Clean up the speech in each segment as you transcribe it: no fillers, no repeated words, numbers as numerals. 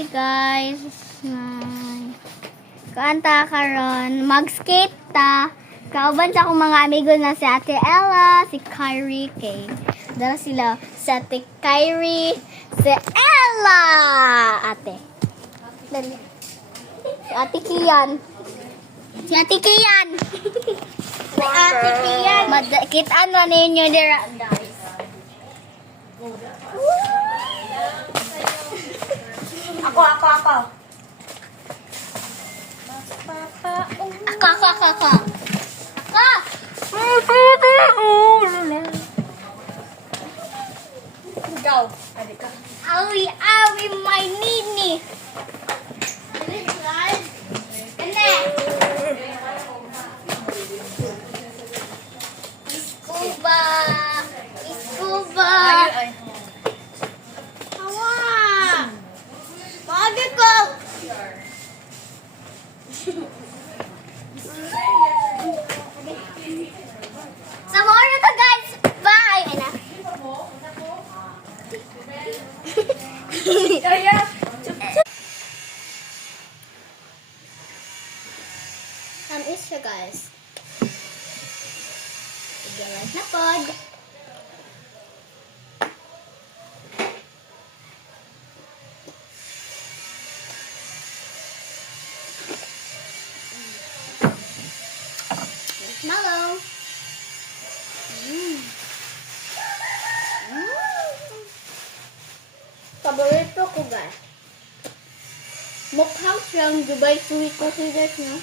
Hi guys. Kaanta karon mag-skate ta. Kauban sa akong mga amigo na si Ate Ella, si Kyrie kay. Dala sila si Ate Kyrie, si Ella. Ate. Dali. Si Ate Kian. Si Ate Kian. Si Ate Kian. Kitaan mo ninyo dira, guys. Ako. Ako. Ikaw, adik ka. Awi, my nini. Ene. Iskuba. Ay. Hawa. Pagi ko. Sama na to guys. Bye. Ana. Kaya, Is siya guys. Igalas na pod. Marshmallow. Paborito ko guys. Mukhang siyang Dubai sweet coffee guys, no?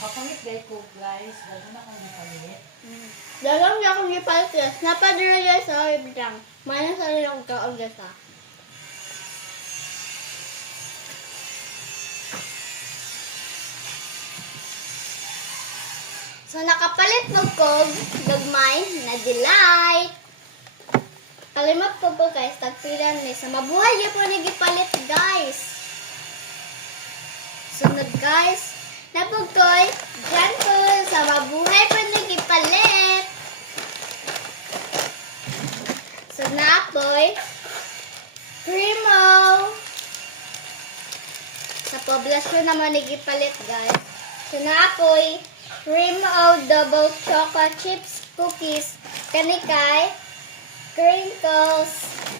nakakamit guys ko guys. Wala na akong nakalit. Dalam niya akong ipalkes. Napadira guys sa ibang. Mana sa nilang kaog guys ha. So nakapalit mo kog gagmay na delight. Kalimot po guys, tagpilan ni sa mabuhay yung po nagipalit guys. Sunod guys, napugkoy, dyan po sa mabuhay po nagipalit. So napoy, Primo. Sa poblasyon naman nagipalit guys. So napoy, Primo double chocolate chips cookies kanikay crinkles